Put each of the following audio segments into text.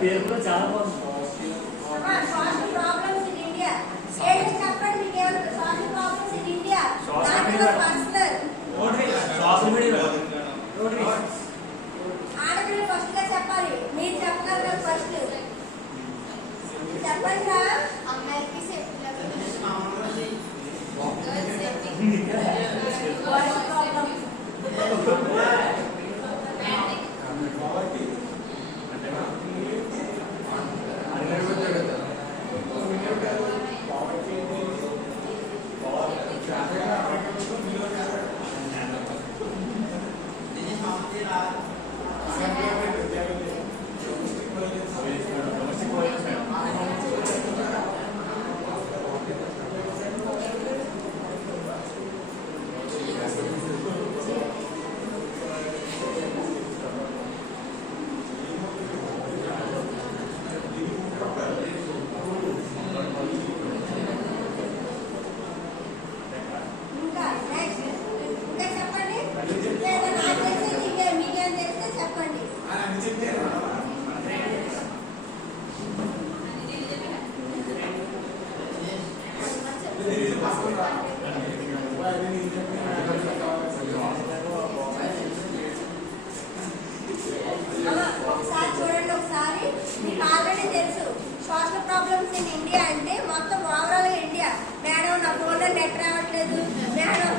పేరు కూడా చాలా బాగుంది. సోషల్ ప్రాబ్లమ్స్ ఇన్ ఇండియా ఏంటి చెప్పండి. మీకు ఏమైనా social problems in India personal social media ఆడపిల్లలు ఫస్ట్ గా చెప్పాలి. మీరు చెప్పగలరు కదా ఫస్ట్ చెప్పండి రా. అమ్మాయికి ఒకసారి చూడండి. ఒకసారి మీకు ఆల్రెడీ తెలుసు సోషల్ ప్రాబ్లమ్స్ ఇన్ ఇండియా అంటే మొత్తం ఓవరాల్ గా ఇండియా. మేడం నా ఫోన్ లో నెట్ రావట్లేదు, మేడం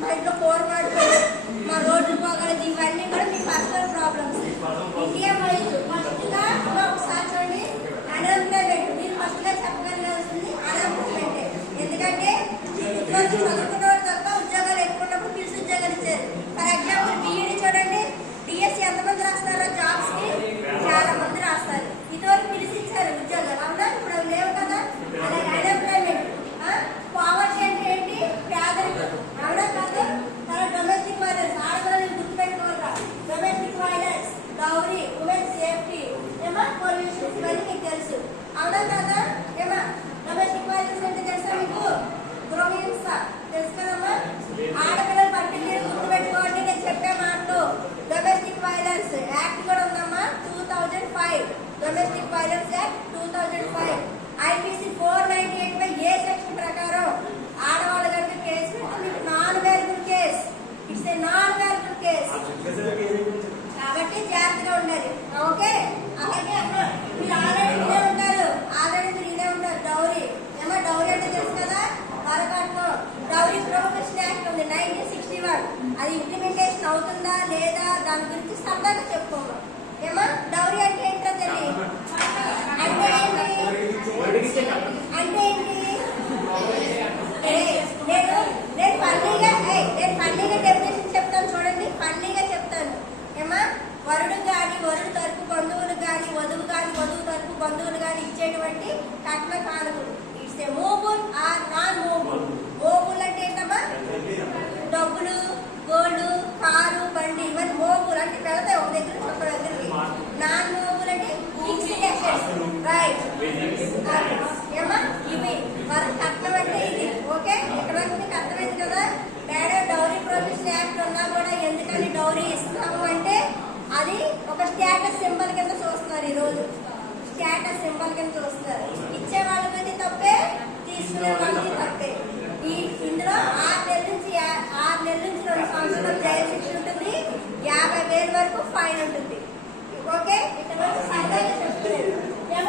మా ఇంట్లో కూర పడలేదు, మా రోడ్లు పోగలేదు, ఇవన్నీ కూడా మీ personal problems. India wise first గా ఒకసారి చూడండి అన్ఎంప్లాయ్మెంట్. మీరు ఫస్ట్ గా చెప్పగలగాల్సింది అన్ఎంప్లాయ్మెంట్. ఎందుకంటే చదువుకున్న వాళ్ళు తప్ప ఉద్యోగాలు ఎక్కువ ఉన్నప్పుడు పిలిచి ఉద్యోగాలు ఇచ్చారు. ఫర్ ఎగ్జాంపుల్ బీఈడీ చూడండి, డిఎస్సీ ఎంతమంది రాస్తారో జాబ్స్ కి చాలా మంది రాస్తారు. ఇదివరకు పిలిచి ఇచ్చారు ఉద్యోగాలు, అవునా? ఇప్పుడు అవి లేవు కదా. అలాగే అన్ఎంప్లాయ్మెంట్. పావర్టీ అంటే ఏంటి? పేదరికం, అవునా కాదు? తర్వాత డొమెస్టిక్ వైలెన్స్, ఆడపిల్లలు గుర్తుపెట్టుకోవాలి. Domestic violence, dowry, women safety, pollution, ఇవన్నీ మీకు తెలుసు, అవునా కాదా? డొమెస్టిక్ వైలెన్స్ అంటే తెలుసా మీకు? గృహహింస తెలుసు కదమ్మా? ఆడపిల్లలు పట్టిల్లు గుర్తుపెట్టుకోండి నేను చెప్పే మాటలు. డొమెస్టిక్ వైలెన్స్ యాక్ట్ కూడా ఉందమ్మా, 2005 డొమెస్టిక్ వైలెన్స్ యాక్ట్ 2005. ఐపీసీ 498 ఏ సెక్షన్ ప్రకారం ఆడవాళ్ళ కనుక కేసు మీకు non variable case. It's a non variable case కాబట్టి జాగ్రత్తగా ఉండాలి. ఓకే. అలాగే అప్పుడు మీరు ఆల్రెడీ ఇదే ఉంటారు, డౌరీ. డౌరీ అంటే తెలుసు కదా? వరకట్నం. డౌరీ ప్రొహిబిషన్ యాక్ట్ ఉంది 1961. అది ఇంప్లిమెంటేషన్ అవుతుందా లేదా దాని గురించి సరదాగా చెప్పుకోమా. డౌరీ అంటే ఏంటో తెలియదు. అంటే ఏంటి? నేను ఫన్నీగా డెఫినేషన్ చెప్తాను చూడండి. ఫన్నీగా చెప్తాను. వరుడు గాని వరుడు తరపు బంధువులు గాని వధువు గాని వధువు తరపు బంధువులు గాని ఇచ్చేటువంటి కట్న కానుకలు. It's a movable or non movable. Movable అంటే ఏంటమ్మా? డబ్బులు, గోల్డ్, కారు, బండి, ఇవన్నీ మోబుల్ అంటే వెళతాయి ఒక దగ్గర నుంచి ఒక దగ్గరికి. నాన్ మోబుల్ అంటే ఫిక్స్డ్ అసెట్స్, రైట్? ఇవి కట్నం అంటే ఇది. ఓకే, ఇక్కడ వరకు మీకు అర్థమైంది కదా? మేడం డౌరీ ప్రొహిబిషన్ యాక్ట్ ఉన్నా కూడా ఎందుకని డౌరీ ఇస్తాము అంటే అది ఒక స్టేటస్ సింబల్ కింద చూస్తున్నారు. ఈ రోజు స్టేటస్ సింబల్ కింద చూస్తున్నారు. ఇచ్చే వాళ్ళకి తప్పే, తీసుకునే వాళ్ళకి తప్పే. ఇందులో 6 నెలల నుంచి 2 సంవత్సరాలు జైలు శిక్ష ఉంటుంది, 50,000 వరకు ఫైన్ ఉంటుంది. ఓకే, ఇక్కడ సరదాగా చెప్తున్నారు.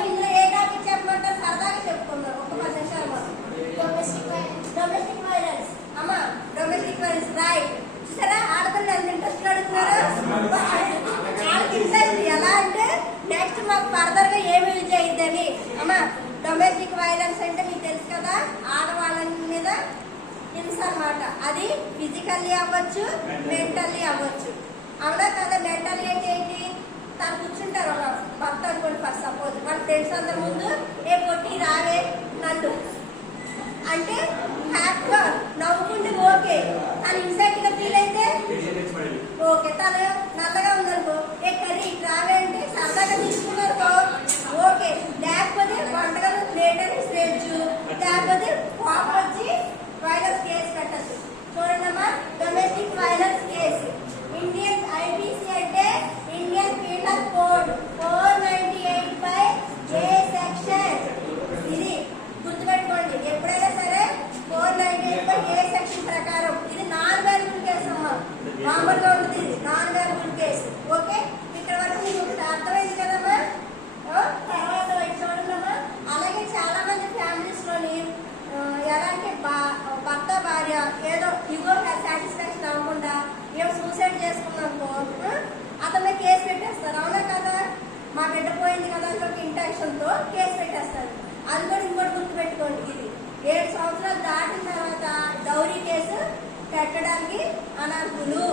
ఇందులో ఏ టాపిక్ చెప్పమంటారు? సరదాగా చెప్పుకుందాం ఒక 10 నిమిషాలు. డొమెస్టిక్ వైలెన్స్ అమ్మా, డొమెస్టిక్ వైలెన్స్ రైట్. చూసారా ఆడపిల్లలు ఎంత ఇంట్రెస్ట్ అడుగుతున్నారు? వాళ్ళకి ఇంట్రెస్ట్ ఎలా అంటే నెక్స్ట్ మాకు ఫర్దర్ గా ఏమి యూజ్ అయ్యిద్దని. అమ్మా డొమెస్టిక్ వైలెన్స్ అంటే మీకు తెలుసు కదా, ఆడవాళ్ళ మీద హింస అన్నమాట. అది ఫిజికల్లీ అవ్వచ్చు, మెంటల్లీ అవ్వచ్చు, అవునా కదా? మెంటల్లీ అంటే ఏంటి? తను కూర్చుంటారు ఒక భర్త అనుకోండి, ఫస్ట్ సపోజ్ వాళ్ళ ఫ్రెండ్స్ అందరి ముందు ఏ పొట్టి రావే నన్ను అంటే హ్యాపీగా నవ్వుకుంటే ఓకే. తను ఇన్సైట్ గా ఫీల్ అయితే ఓకే. తను నల్లగా ఉందనుకో, ఏ కర్రీ రావే అంటే సరదాగా తీసుకున్నారో ఓకే. లేకపోతే వంటగలు లేట్ అని స్ట్రేజ్, లేకపోతే పాప వచ్చి వైలెన్స్ కేసు పెట్టచ్చు. చూడండి అమ్మా, domestic violence case Indian IPC అంటే ఇండియన్ పీనల్ మా బిడ్డ పోయింది కదా అని ఒక ఇంటెన్షన్తో కేసు పెట్టేస్తారు. అది కూడా ఇంకోటి గుర్తుపెట్టుకోండి, ఇది 7 సంవత్సరాలు దాటిన తర్వాత డౌరీ కేసు పెట్టడానికి అనర్హులు.